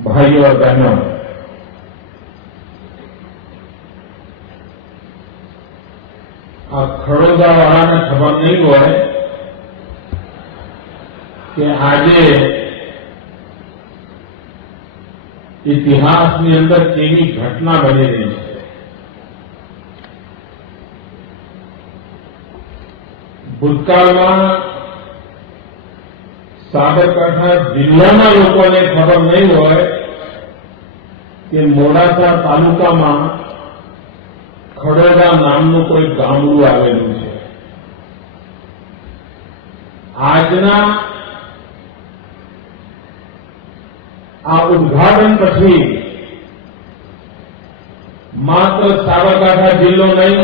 भाइयों और बहनों, આ ખડોદાવાળાને ખબર નહીં હોય કે આજે ઇતિહાસની અંદર કેવી ઘટના બની રહી છે. ભૂતકાળમાં સાબરકાંઠા જિલ્લાના લોકોને ખબર નહીં હોય કે મોડાસા તાલુકામાં ખડોદા નામનું કોઈ ગામડું આવેલું છે. આજના આ ઉદ્ઘાટન પછી માત્ર સાબરકાંઠા જિલ્લો નહીં,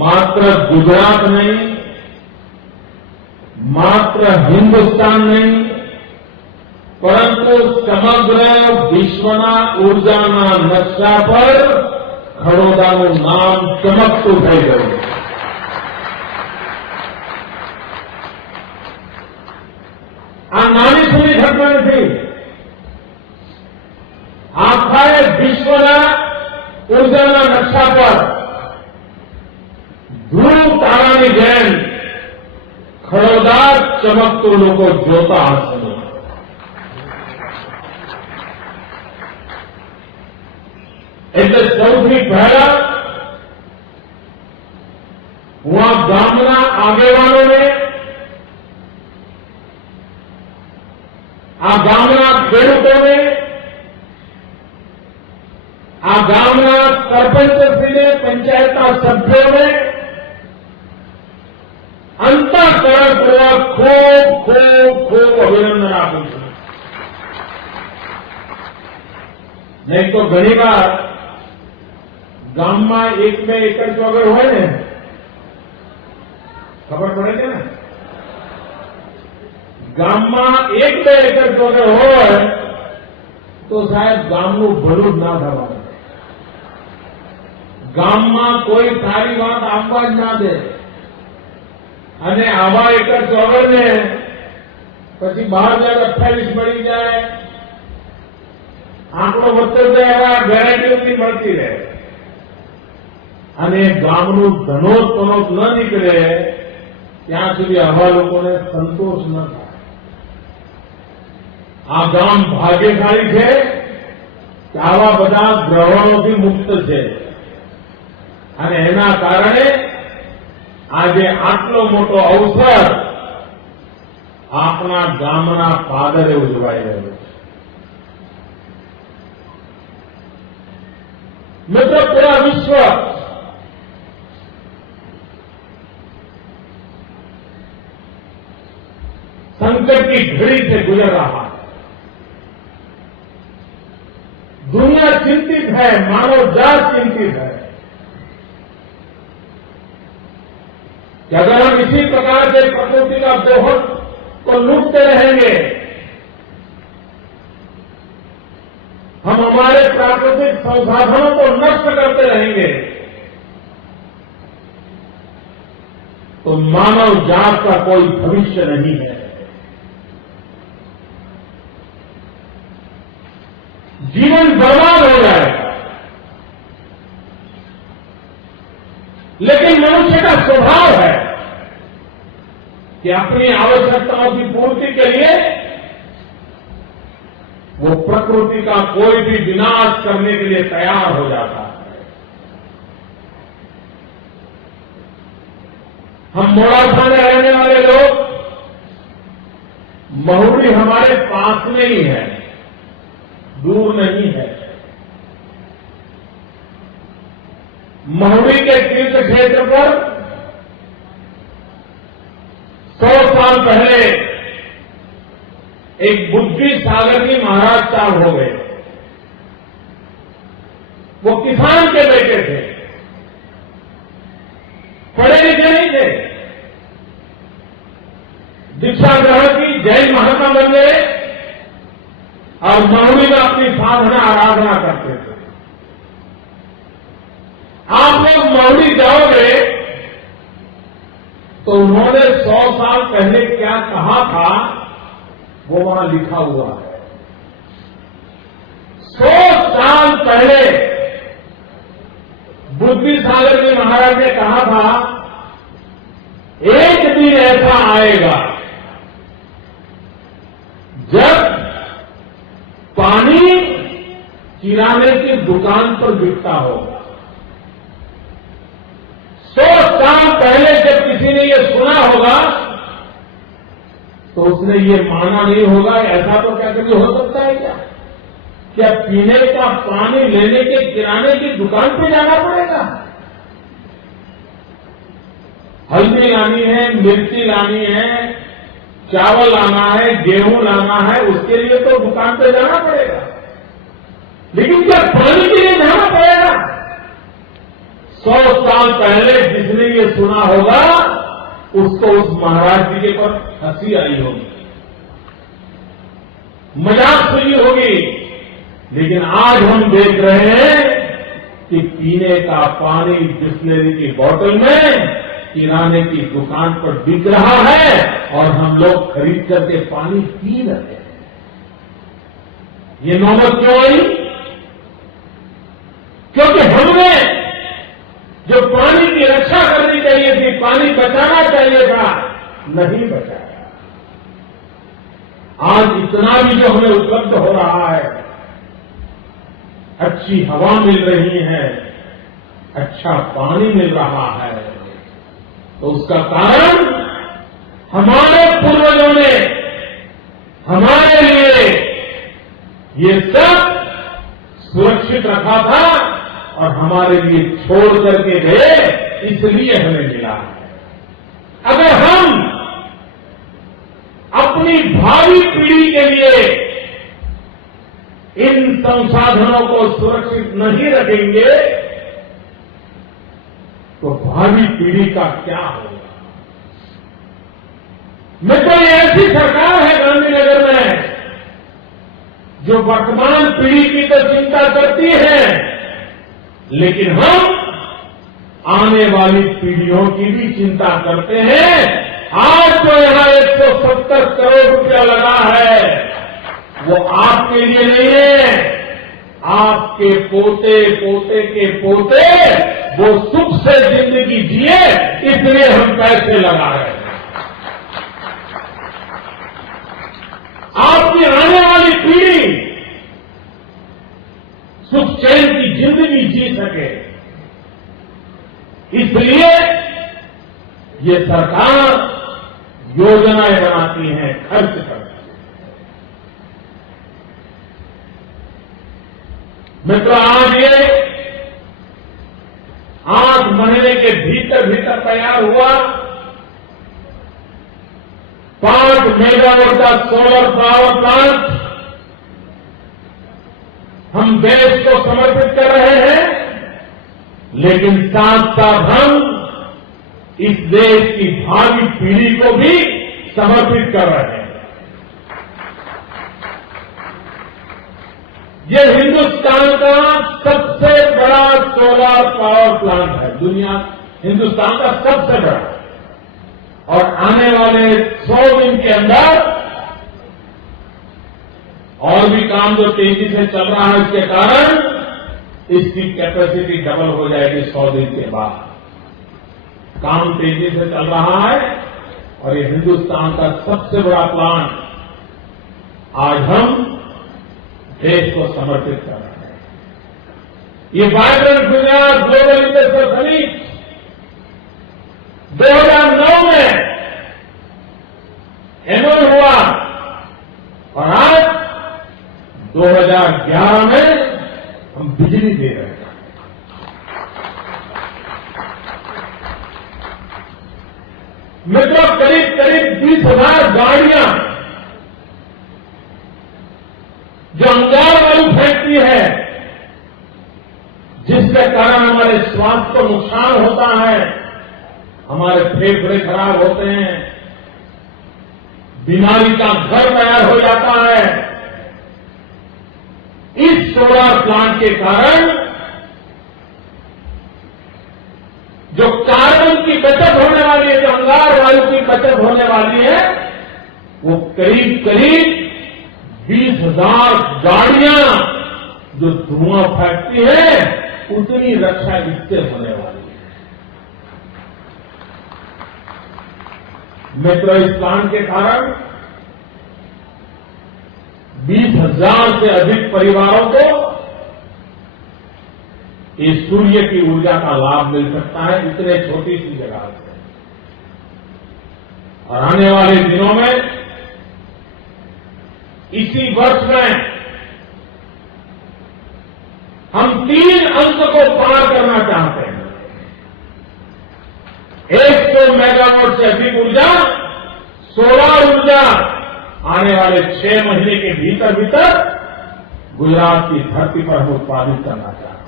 માત્ર ગુજરાત નહીં, માત્ર હિન્દુસ્તાન નહીં, પરંતુ સમગ્ર વિશ્વના ઉર્જાના નકશા પર ખડોદાનું નામ ચમકતું થઈ ગયું. આ નાની સુની ઘટના નથી. આખા વિશ્વના ઉર્જાના નકશા પર ધ્રુવ તારાની જેમ ખડોદા ચમકતું લોકો જોતા હશે. એટલે સૌથી પહેલા હું આ ગામના આગેવાનોને, આ ગામના ખેડૂતોને, આ ગામના સરપંચશ્રીને, પંચાયતના સભ્યોને અંતઃકરણપૂર્વક ખૂબ ખૂબ ખૂબ અભિનંદન આપું છું. નહીં તો ઘણીવાર ગામમાં 1-2 એકર ચોગર હોય ને, ખબર પડે છે ને, ગામમાં 1-2 એકર ચોગર હોય તો સાહેબ ગામનું ભલું જ ના થવાનું. ગામમાં કોઈ સારી વાત આપવા જ ના દે. અને આવા એકર ચોગરને પછી 12,028 મળી જાય, આંકડો વધતો જાય, એવા ગેરંટીઓથી મળતી રહે અને ગામનું ધનોત ન નીકળે ત્યાં સુધી આવા લોકોને સંતોષ ન થાય. આ ગામ ભાગ્યશાળી છે કે આવા બધા ગ્રહણોથી મુક્ત છે અને એના કારણે આજે આટલો મોટો અવસર આપણા ગામના પાદરે ઉજવાઈ રહ્યો છે. મિત્રો, પૂરા વિશ્વ संकट की घड़ी से गुजर रहा है. दुनिया चिंतित है, मानव जात चिंतित है कि अगर हम इसी प्रकार से प्रकृति का दोहन को लूटते रहेंगे, हम हमारे प्राकृतिक संसाधनों को नष्ट करते रहेंगे, तो मानव जात का कोई भविष्य नहीं है. जीवन बर्बाद हो जाएगा. लेकिन मनुष्य का स्वभाव है कि अपनी आवश्यकताओं की पूर्ति के लिए वो प्रकृति का कोई भी विनाश करने के लिए तैयार हो जाता है. हम मोड़ासा में रहने वाले लोग, महुरी हमारे पास में ही है, दूर नहीं है. महुरी के तीर्थ क्षेत्र पर 100 साल पहले एक बुद्धि सागर की महाराज साहब हो गए. वो किसान के बेटे थे, पढ़े लिखे नहीं थे. दीक्षा ग्रहण की, जैन महात्मा बन गए और महुरी में अपनी साधना आराधना करते थे. आप लोग महुरी जाओगे तो उन्होंने 100 साल पहले क्या कहा था वो वहां लिखा हुआ है. पहले बुद्धिसागर जी महाराज ने कहा था, एक दिन ऐसा आएगा जब पानी किराने की दुकान पर बिकता होगा। 100 साल पहले जब किसी ने ये सुना होगा तो उसने ये माना नहीं होगा, ऐसा तो क्या कभी हो सकता है क्या पीने का पानी लेने के किराने की दुकान पे जाना पड़ेगा? हल्दी लानी है, मिर्ची लानी है, चावल लाना है, गेहूं लाना है, उसके लिए तो दुकान पे जाना पड़ेगा। लेकिन क्या पानी के लिए जाना पड़ेगा? 100 साल पहले जिसने ये सुना होगा उसको उस महाराज जी के पर हंसी आई होगी, मजाक सुनी होगी। लेकिन आज हम देख रहे हैं कि पीने का पानी बिस्लेरी की बोतल में किराने की दुकान पर बिक रहा है और हम लोग खरीद करके पानी पी रहे हैं। ये नौबत क्यों आई? क्योंकि हमने जो पानी की रक्षा करनी चाहिए थी, पानी बचाना चाहिए था, नहीं बचाया। आज इतना भी जो हमें उपलब्ध हो रहा है, अच्छी हवा मिल रही है, अच्छा पानी मिल रहा है, तो उसका कारण हमारे पूर्वजों ने हमारे लिए ये सब सुरक्षित रखा था और हमारे लिए छोड़ करके गए, इसलिए हमें मिला है। अगर हम अपनी भावी पीढ़ी के लिए इन संसाधनों को सुरक्षित नहीं रखेंगे तो भावी पीढ़ी का क्या होगा? मित्रों, ये ऐसी सरकार है गांधीनगर में जो वर्तमान पीढ़ी की तो चिंता करती है, लेकिन हम आने वाली पीढ़ियों की भी चिंता करते हैं। आज जो यहां 170 करोड़ रुपया लगा है वो आपके लिए नहीं है, आपके पोते पोते के पोते वो सुख से जिंदगी जिए, इसलिए हम पैसे लगा रहे हैं। आपकी आने वाली पीढ़ी सुख चैन की जिंदगी जी सके, इसलिए ये सरकार योजनाएं बनाती है, खर्च करती है। मित्रों, आज ये 8 महीने के भीतर भीतर तैयार हुआ 5 मेगावाट का सोलर पावर प्लांट हम देश को समर्पित कर रहे हैं, लेकिन साथ साथ हम इस देश की भावी पीढ़ी को भी समर्पित कर रहे हैं। ये हिंदुस्तान का सबसे बड़ा सोलर पावर प्लांट है, हिंदुस्तान का सबसे बड़ा, और आने वाले 100 दिन के अंदर और भी काम जो तेजी से चल रहा है उसके कारण इसकी कैपेसिटी डबल हो जाएगी 100 दिन के बाद। काम तेजी से चल रहा है और ये हिंदुस्तान का सबसे बड़ा प्लांट आज हम देश को समर्पित कर रहे हैं। ये vibrant Gujarat global investor summit 2009 में एनुअल हुआ और आज 2011 में हम बिजली दे रहे हैं। मित्रों, करीब करीब 20,000 गाड़ियां जो अंगार वायु फेंकती है, जिसके कारण हमारे स्वास्थ्य को नुकसान होता है, हमारे फेफड़े खराब होते हैं, बीमारी का घर तैयार हो जाता है। इस सोलर प्लांट के कारण जो कार्बन की बचत होने वाली है, जो अंगार वायु की बचत होने वाली है, वो करीब करीब 20,000 गाड़ियां जो धुआं फेंकती है उतनी रक्षा इससे होने वाली है। मित्रों, इस प्लांट के कारण 20,000 से अधिक परिवारों को इस सूर्य की ऊर्जा का लाभ मिल सकता है, इतने छोटी सी जगह से। और आने वाले दिनों में इसी वर्ष में हम 3 अंक को पार करना चाहते हैं। 100 मेगावाट से अधिक ऊर्जा, सोलर ऊर्जा आने वाले 6 महीने के भीतर गुजरात की धरती पर हम उत्पादित करना चाहते हैं।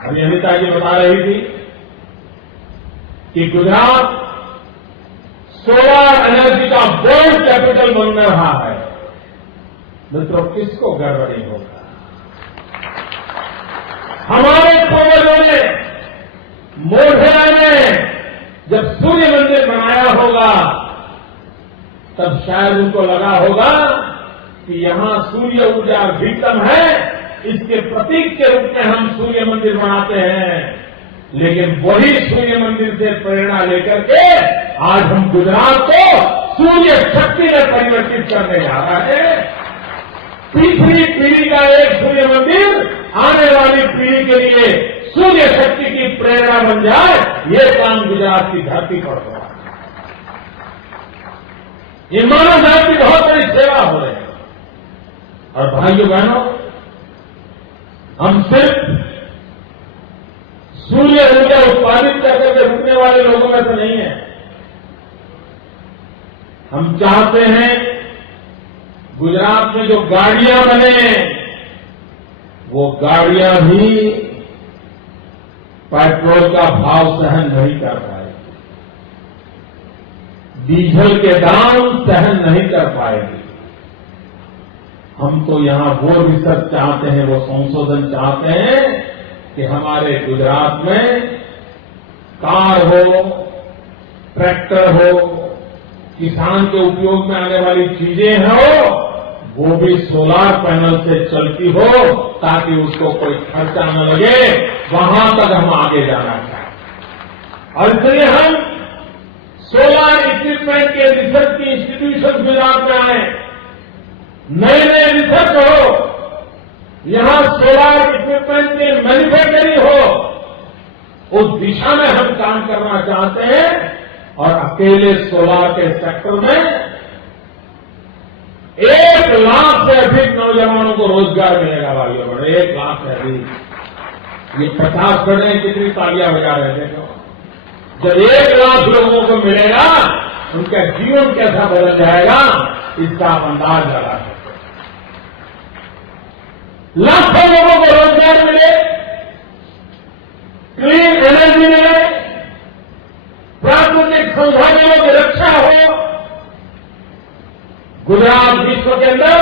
अभी अनिता जी बता रही थी कि गुजरात सोलर एनर्जी का वर्ल्ड कैपिटल बन रहा है। मित्रों, किसको गर्व नहीं होगा? हमारे पूर्वजों ने मोढेरा में जब सूर्य मंदिर बनाया होगा तब शायद उनको लगा होगा कि यहां सूर्य ऊर्जा अधिकतम है, इसके प्रतीक के रूप में हम सूर्य मंदिर बनाते हैं। लेकिन वही सूर्य मंदिर से प्रेरणा लेकर के आज हम गुजरात को सूर्य शक्ति में परिवर्तित करने जा रहे हैं। तीसरी पीढ़ी का एक सूर्य मंदिर आने वाली पीढ़ी के लिए सूर्य शक्ति की प्रेरणा बन जाए, ये काम गुजरात की धरती पर हो रहा है। ये मानव जाति की बहुत बड़ी सेवा हो रही है। और भाइयों बहनों, हम सिर्फ सूर्य ऊर्जा उत्पादित करने के रुकने वाले लोगों में से नहीं है। हम चाहते हैं गुजरात में जो गाड़ियां बने वो गाड़ियां भी पेट्रोल का भाव सहन नहीं कर पाएगी, डीजल के दाम सहन नहीं कर पाएगी। हम तो यहां वो रिसर्च चाहते हैं, वो संशोधन चाहते हैं कि हमारे गुजरात में कार हो, ट्रैक्टर हो, किसान के उपयोग में आने वाली चीजें हो, वो भी सोलार पैनल से चलती हो, ताकि उसको कोई खर्चा न लगे। वहां तक हम आगे जाना चाहते। और इसलिए हम सोलार इक्विपमेंट के रिसर्च की इंस्टीट्यूशन गुजरात में आए, नए नए रिसर्च हो, यहां सोलार इक्विपमेंट की मैन्युफैक्चरिंग हो, उस दिशा में हम काम करना चाहते हैं। और अकेले सोलार के सेक्टर में 1 लाख से अधिक नौजवानों को रोजगार मिलेगा। भाइयों बड़े 1 लाख से अधिक। ये 50 बड़े कितनी तालियां बजा रहे थे। जब 1 लाख लोगों को मिलेगा, उनका जीवन कैसा बदल जाएगा, इसका आप अंदाज लगा सकते। लाखों लोगों को रोजगार मिले, क्लीन एनर्जी मिले, प्राकृतिक संसाधनों की रक्षा हो, गुजरात विश्व के अंदर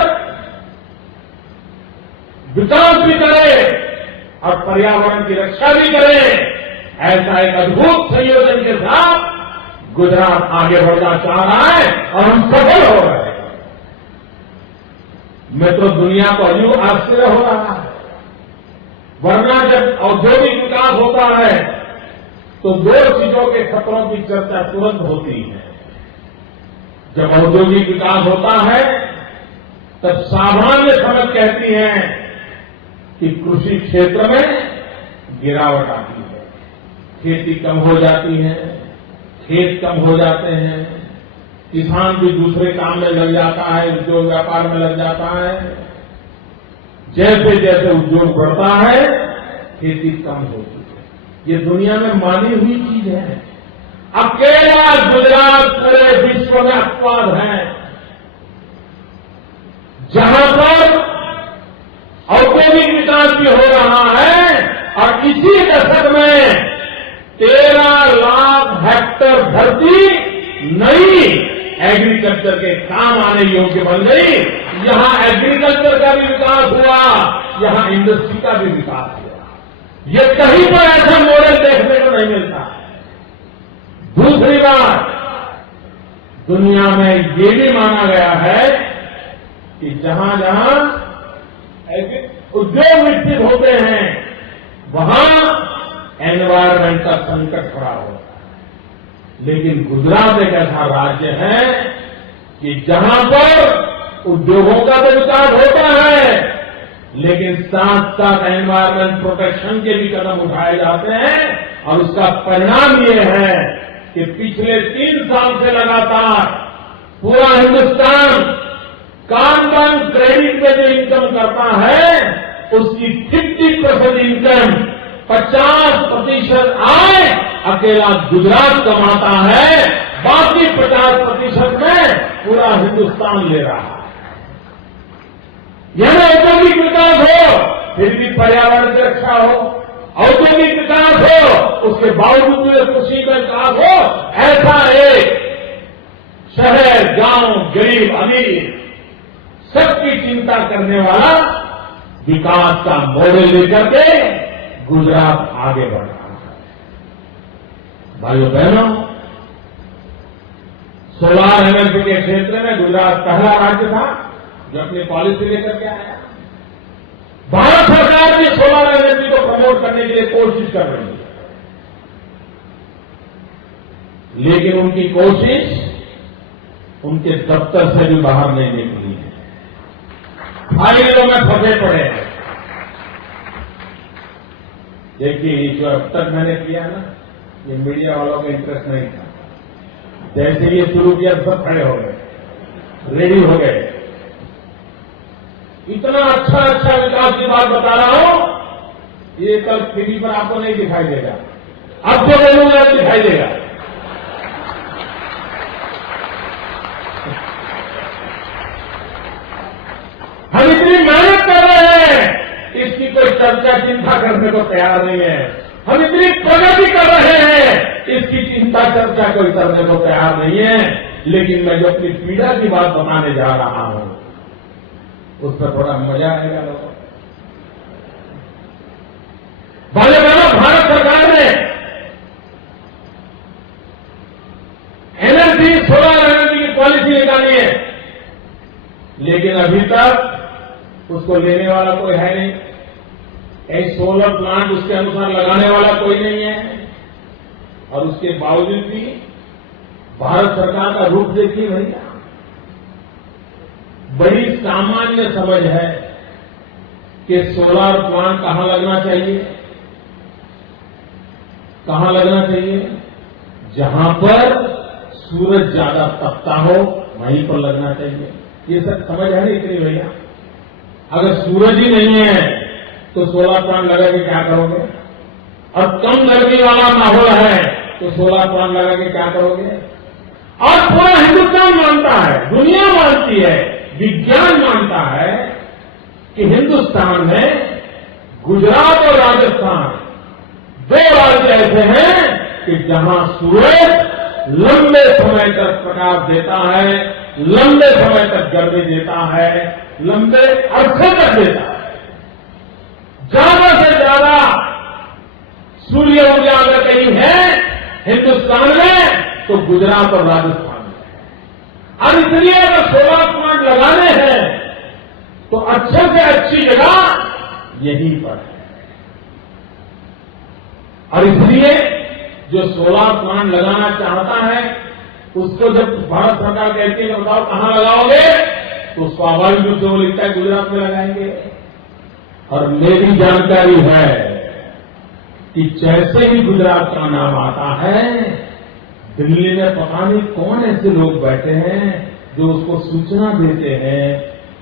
विकास भी करे और पर्यावरण की रक्षा भी करे। ऐसा एक अद्भुत संयोजन के साथ गुजरात आगे बढ़ना चाह रहा है और हम सफल हो रहे हैं। मित्रों, दुनिया को अभी आश्चर्य हो रहा है। वरना जब औद्योगिक विकास होता है तो 2 चीजों के खतरों की चर्चा तुरंत होती है। जब औद्योगिक विकास होता है तब सामान्य समझ कहती है कि कृषि क्षेत्र में गिरावट आती है, खेती कम हो जाती है, खेत कम हो जाते हैं, किसान भी दूसरे काम में लग जाता है, उद्योग व्यापार में लग जाता है। जैसे जैसे उद्योग बढ़ता है, खेती कम होती है। ये दुनिया में मानी हुई चीज है। अकेला गुजरात पूरे विश्व में अपवाद है जहां पर औद्योगिक विकास भी हो रहा है और इसी दशक में 13 लाख हेक्टेयर धरती नई एग्रीकल्चर के काम आने योग्य बन गई। यहां एग्रीकल्चर का भी विकास हुआ, यहां इंडस्ट्री का भी विकास हुआ। ये कहीं पर ऐसा मॉडल देखने को नहीं मिलता। दूसरी बात, दुनिया में ये भी माना गया है कि जहां जहां ऐसे उद्योग विकसित होते हैं वहां एनवायरमेंट का संकट खड़ा होता है। लेकिन गुजरात एक ऐसा राज्य है कि जहां पर उद्योगों का तो विकास होता है, लेकिन साथ साथ एनवायरमेंट प्रोटेक्शन के भी कदम उठाए जाते हैं। और उसका परिणाम ये है कि पिछले 3 साल से लगातार पूरा हिंदुस्तान कार्बन क्रेडिट में जो इनकम करता है उसकी 50% इनकम, 50% आय अकेला गुजरात कमाता है, बाकी 50% में पूरा हिंदुस्तान ले रहा है। यह औद्योगिक विकास हो फिर भी पर्यावरण की रक्षा हो, औद्योगिक विकास हो उसके बावजूद भी कृषि का विकास हो, ऐसा एक शहर, गांव, गरीब, अमीर सबकी चिंता करने वाला विकास का मॉडल लेकर के गुजरात आगे बढ़ रहा है। भाइयों बहनों, सोलार एनर्जी के क्षेत्र में गुजरात पहला राज्य था जो अपनी पॉलिसी लेकर के आया। भारत सरकार भी सोलार एनर्जी को प्रमोट करने के लिए कोशिश कर रही है, लेकिन उनकी कोशिश उनके दफ्तर से भी बाहर नहीं निकली है। फाइलों में फंसे पड़े हैं। देखिए, जो अब तक मैंने किया ना, ये मीडिया वालों का इंटरेस्ट नहीं था। जैसे ये शुरू किया सब खड़े हो गए, रेडी हो गए। इतना अच्छा अच्छा विकास की बात बता रहा हूं, ये कल टीवी पर आपको नहीं दिखाई देगा। अब जो बोलूंगा दिखाई देगा। हम इतनी मेहनत कर रहे हैं, इसकी कोई चर्चा चिंता करने को तैयार नहीं है। हम इतनी प्रगति कर रहे हैं, इसकी चिंता चर्चा कोई करने को तैयार नहीं है। लेकिन मैं जो अपनी पीड़ा की बात बताने जा रहा हूं उस पर थोड़ा मजा आएगा लोगों। भाई बहनों, भारत सरकार ने एनर्जी, सोलर एनर्जी की पॉलिसी निकाली है, लेकिन अभी तक उसको लेने वाला कोई है नहीं। एक सोलर प्लांट उसके अनुसार लगाने वाला कोई नहीं है। और उसके बावजूद भी भारत सरकार का रूप देखिए भैया, बड़ी सामान्य समझ है कि सोलर प्लांट कहां लगना चाहिए। कहां लगना चाहिए? जहां पर सूरज ज्यादा तपता हो वहीं पर लगना चाहिए। ये सब समझ है ना इतनी भैया? अगर सूरज ही नहीं है तो सोलर प्लांट लगा के क्या करोगे? और कम गर्मी वाला माहौल है तो सोलर प्लांट लगा के क्या करोगे? और पूरा हिंदुस्तान मानता है, दुनिया मानती है, विज्ञान मानता है कि हिंदुस्तान में गुजरात और राजस्थान 2 राज्य ऐसे हैं कि जहां सूरज लंबे समय तक प्रकाश देता है, लंबे समय तक गर्मी देता है, लंबे अरसे तक देता है। ज्यादा से ज्यादा सूर्य ऊर्जा अगर कहीं है हिंदुस्तान में तो गुजरात और राजस्थान में। और इसलिए अगर सोलर प्लांट लगाने हैं तो अच्छे से अच्छी जगह यहीं पर है। और इसलिए जो सोलर प्लांट लगाना चाहता है उसको जब भारत सरकार कहती है बताओ कहां लगाओगे, तो स्वाभाविक रूप से वो लिखता है गुजरात में लगाएंगे। और मेरी जानकारी है कि जैसे ही गुजरात का नाम आता है, दिल्ली में पता नहीं कौन ऐसे लोग बैठे हैं जो उसको सूचना देते हैं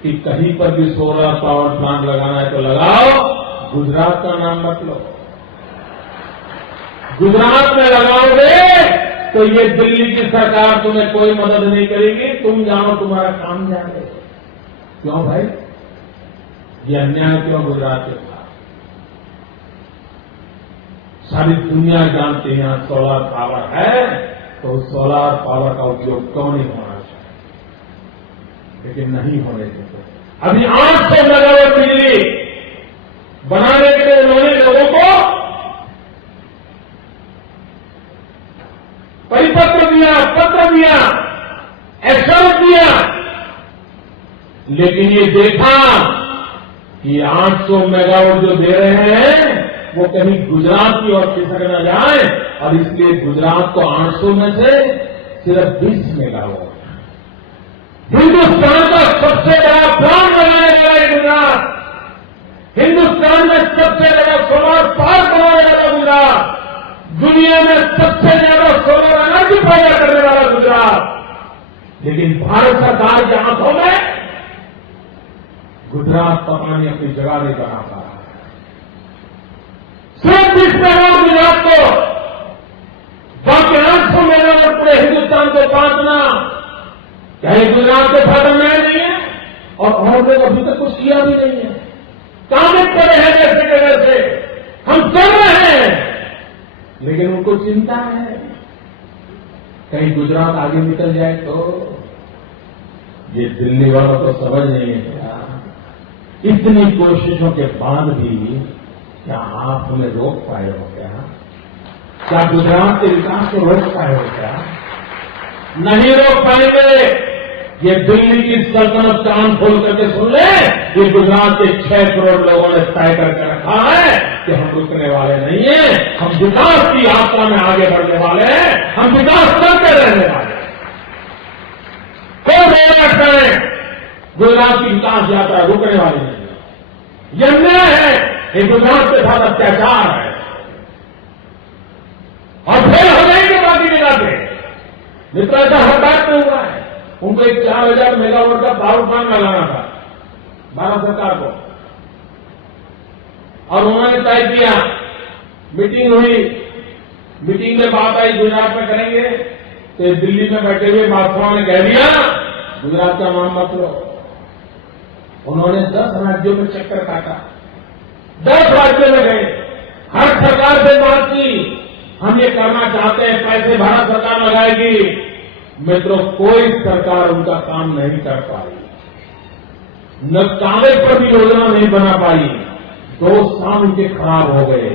कि कहीं पर भी सोलर पावर प्लांट लगाना है तो लगाओ, गुजरात का नाम मत लो। गुजरात में लगाओगे तो ये दिल्ली की सरकार तुम्हें कोई मदद नहीं करेगी, तुम जानो तुम्हारा काम जाने। क्यों भाई? ये अन्याय क्यों गुजरात के साथ? सारी दुनिया जानती है यहां सोलर पावर है, तो सोलर पावर का उपयोग क्यों नहीं होना चाहिए? लेकिन नहीं होने देते। अभी 800 मेगावाट बिजली बनाने के लिए उन्होंने लोगों को परिपत्र दिया, पत्र दिया, एश्योरेंस दिया लेकिन ये देखा कि 800 मेगावाट जो दे रहे हैं वो कहीं गुजरात की ओर खिसक न जाए, और इसलिए गुजरात को 800 में से सिर्फ 20 मेगावाट। हिंदुस्तान का सबसे बड़ा प्लांट बनाने वाला है गुजरात। हिंदुस्तान में सबसे ज्यादा सोलर पार्क बनाने वाला गुजरात। दुनिया में सबसे ज्यादा सोलर एनर्जी पैदा करने वाला गुजरात। लेकिन भारत सरकार के हाथों में गुजरात पता नहीं अपनी जगह नहीं बना पा रहा। सिर्फ 20 मेगावाट गुजरात को, बाकी 800 मेगावाट पूरे हिंदुस्तान को बांटना कहीं गुजरात के फायदा में नहीं है। और लोग अभी तक कुछ किया भी नहीं है, कामित पड़े हैं जैसे के वैसे। हम चल रहे हैं, लेकिन उनको चिंता है कहीं गुजरात आगे निकल जाए तो। ये दिल्ली वालों को समझ नहीं है क्या, इतनी कोशिशों के बाद भी क्या आप हमें रोक पाए हो क्या गुजरात के विकास को रोक पाए हो क्या? नहीं रोक पाएंगे। ये दिल्ली की सल्तनत कान खोल करके सुन ले, ये गुजरात के 6 करोड़ लोगों ने तय करके रखा है कि हम रुकने वाले नहीं हैं, हम विकास की यात्रा में आगे बढ़ने वाले हैं, हम विकास करते रहने वाले हैं। कोई रोक करें, गुजरात की विकास यात्रा रुकने वाली नहीं है। यह अन्याय है, ये गुजरात के साथ अत्याचार है। और फिर हो जाएंगे बाकी जगह पे। जितना ऐसा हर बात में हुआ है, उनको एक 4000 मेगावाट का पावर प्लांट लगाना था भारत सरकार को, और उन्होंने तय किया, मीटिंग हुई, मीटिंग में बात आई गुजरात में करेंगे, तो दिल्ली में बैठे हुए बादशाहों ने कह दिया गुजरात का नाम मत लो। उन्होंने 10 राज्यों में चक्कर काटा, 10 राज्यों में गए, हर सरकार से बात की, हम ये करना चाहते हैं, पैसे भारत सरकार लगाएगी। मित्रों, कोई सरकार उनका काम नहीं कर पाई, न कागज पर भी योजना नहीं बना पाई। 2 साल उनके खराब हो गए,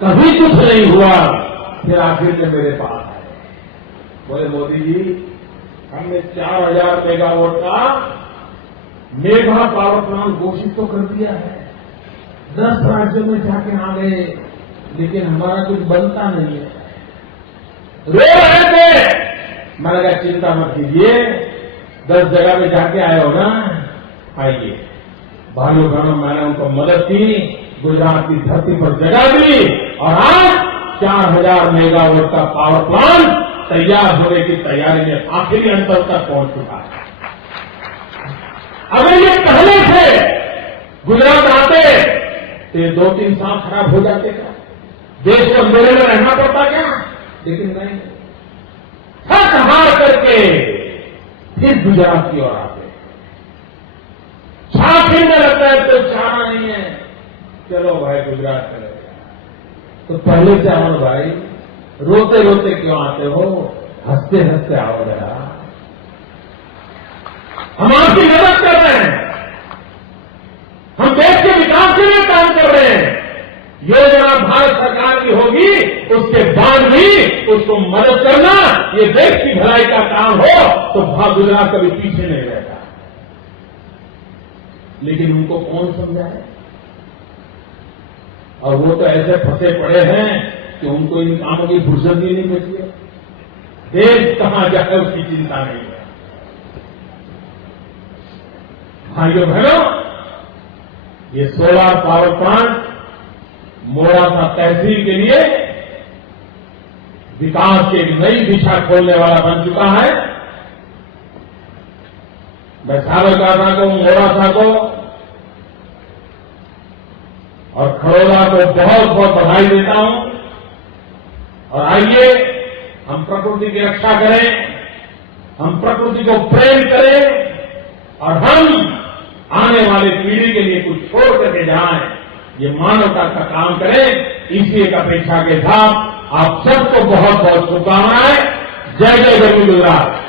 कभी कुछ नहीं हुआ। फिर आखिर में मेरे पास आए, बोले मोदी जी हमने 4000 मेगावाट का मेगा पावर प्लांट घोषित तो कर दिया है, 10 राज्यों में जाके आ गए, लेकिन हमारा कुछ बनता नहीं है। रो रहे थे। मैंने कहा चिंता मत कीजिए, 10 जगह पे जाके आए हो ना, आइए। भाइयों बहनों, मैंने उनको मदद की, गुजरात की धरती पर जगह दी, और आज 4000 मेगावाट का पावर प्लांट तैयार होने की तैयारी में आखिरी अंतर तक पहुंच चुका है। अगर ये पहले से गुजरात आते तो ये 2-3 साल खराब हो जाते क्या? देश को अंधेरे में रहना पड़ता क्या? लेकिन नहीं, थक हार करके फिर गुजरात की ओर आते। छाती में लगता है तो चारा नहीं है, चलो भाई गुजरात चले गया। तो पहले से आओ भाई, रोते रोते क्यों आते हो, हंसते हंसते आओ जरा। हम आपकी मदद कर रहे हैं, हम देश के विकास के लिए काम कर रहे हैं। योजना भारत सरकार की होगी, उसके बाद भी उसको मदद करना, ये देश की भलाई का काम हो तो गुजरात कभी पीछे नहीं रहता। लेकिन उनको कौन समझाए? और वो तो ऐसे फंसे पड़े हैं कि उनको इन कामों की फुर्सत भी नहीं बची है। देश कहां जाए उसकी चिंता नहीं है। भाइयों बहनों, ये सोलर पावर प्लांट मोड़ासा तहसील के लिए विकास की एक नई दिशा खोलने वाला बन चुका है। मैं साबरकांठा को, मोड़ासा को और खड़ोला को बहुत बहुत बधाई देता हूं। और आइए हम प्रकृति की रक्षा करें, हम प्रकृति को प्रेम करें, और हम आने वाली पीढ़ी के लिए कुछ छोड़ करके जाएं, ये मानवता का काम करें। इसी एक अपेक्षा के साथ आप सबको बहुत बहुत शुभकामनाएं। जय जय गरीब गुजरात।